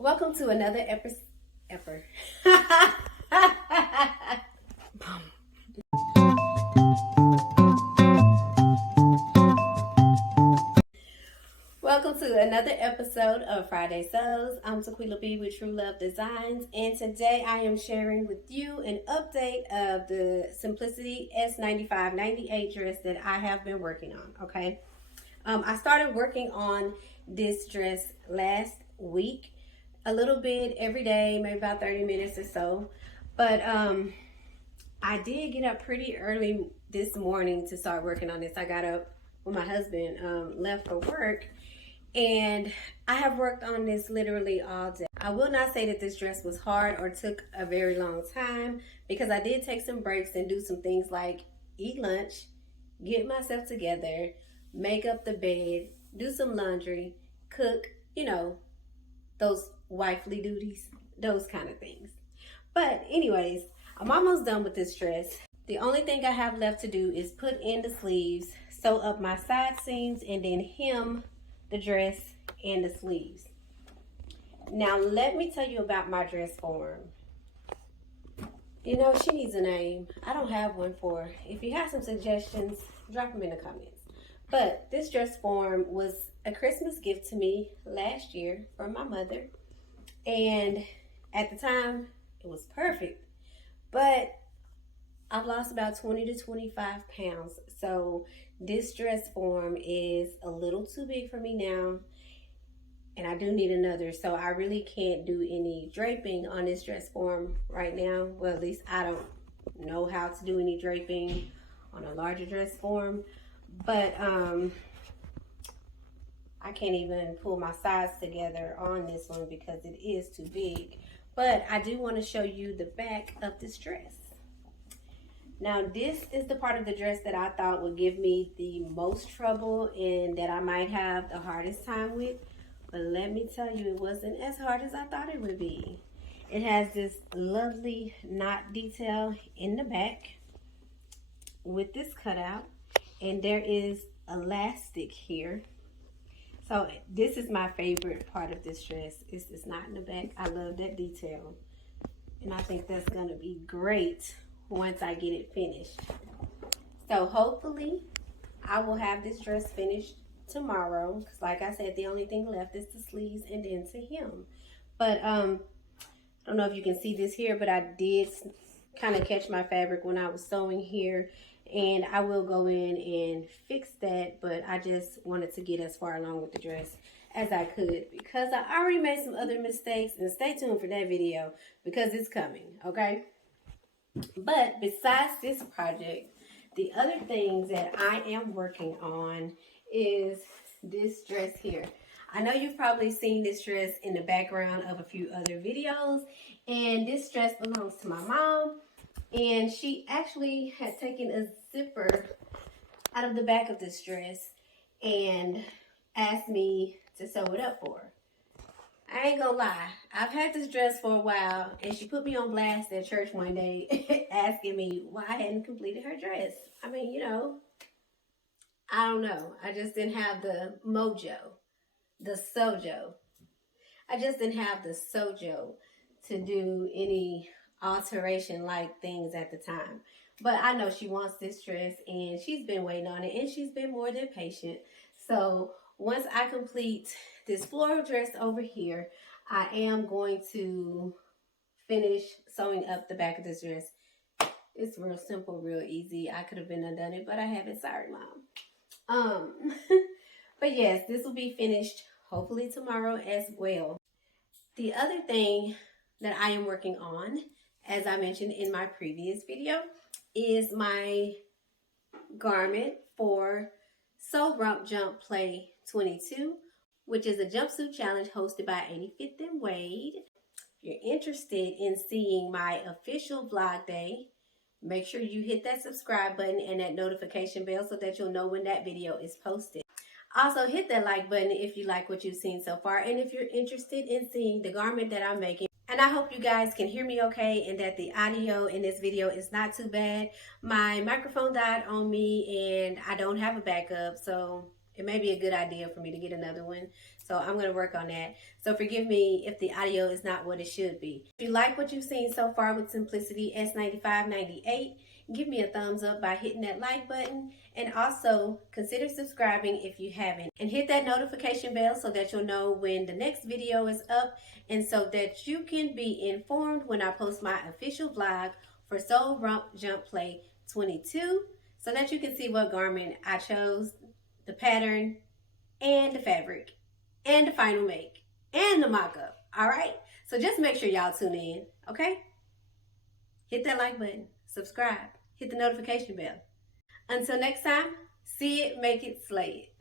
Welcome to another episode. Welcome to another episode of Friday Sews. I'm Tequila B with TruLuv Designz, and today I am sharing with you an update of the Simplicity S9598 dress that I have been working on. Okay, I started working on this dress last week, a little bit every day, maybe about 30 minutes or so. But I did get up pretty early this morning to start working on this. I got up when my husband left for work, and I have worked on this literally all day. I will not say that this dress was hard or took a very long time, because I did take some breaks and do some things like eat lunch, get myself together, make up the bed, do some laundry, cook, those wifely duties, those kind of things. But anyways, I'm almost done with this dress. The only thing I have left to do is put in the sleeves, sew up my side seams, and then hem the dress and the sleeves. Now let me tell you about my dress form. She needs a name. I don't have one for her. If you have some suggestions, drop them in the comments. But this dress form was a Christmas gift to me last year from my mother. And at the time, it was perfect. But I've lost about 20 to 25 pounds. So this dress form is a little too big for me now. And I do need another. So I really can't do any draping on this dress form right now. Well, at least I don't know how to do any draping on a larger dress form. But I can't even pull my sides together on this one because it is too big. But I do want to show you the back of this dress. Now, this is the part of the dress that I thought would give me the most trouble and that I might have the hardest time with. But let me tell you, it wasn't as hard as I thought it would be. It has this lovely knot detail in the back with this cutout. And there is elastic here. So this is my favorite part of this dress. It's this knot in the back. I love that detail. And I think that's going to be great once I get it finished. So hopefully I will have this dress finished tomorrow. Because like I said, the only thing left is the sleeves and then to hem. But I don't know if you can see this here, but I did kind of catch my fabric when I was sewing here. And I will go in and fix that, but I just wanted to get as far along with the dress as I could because I already made some other mistakes, and stay tuned for that video because it's coming, okay? But besides this project, the other things that I am working on is this dress here. I know you've probably seen this dress in the background of a few other videos, and this dress belongs to my mom. And she actually had taken a zipper out of the back of this dress and asked me to sew it up for her. I ain't gonna lie, I've had this dress for a while, and she put me on blast at church one day asking me why I hadn't completed her dress. I mean, I don't know. I just didn't have the mojo, the sojo. I just didn't have the sojo to do any alteration like things at the time. But I know she wants this dress, and she's been waiting on it, and she's been more than patient. So once I complete this floral dress over here, I am going to finish sewing up the back of this dress. It's real simple, real easy. I could have been undone it, but I haven't. Sorry, Mom. But yes, this will be finished hopefully tomorrow as well. The other thing that I am working on, as I mentioned in my previous video, is my garment for Sew Romp Jump Play 22, which is a jumpsuit challenge hosted by 85th and Wade. If you're interested in seeing my official vlog day, make sure you hit that subscribe button and that notification bell so that you'll know when that video is posted. Also, hit that like button if you like what you've seen so far, and if you're interested in seeing the garment that I'm making. And I hope you guys can hear me okay and that the audio in this video is not too bad. My microphone died on me and I don't have a backup, so it may be a good idea for me to get another one. So I'm going to work on that. So forgive me if the audio is not what it should be. If you like what you've seen so far with Simplicity S9598, give me a thumbs up by hitting that like button, and also consider subscribing if you haven't, and hit that notification bell so that you'll know when the next video is up, and so that you can be informed when I post my official vlog for Soul Rump Jump Play 22, so that you can see what garment I chose, the pattern, and the fabric, and the final make, and the mock-up. All right, so just make sure y'all tune in. Okay, hit that like button, subscribe, hit the notification bell. Until next time, see it, make it, slay it.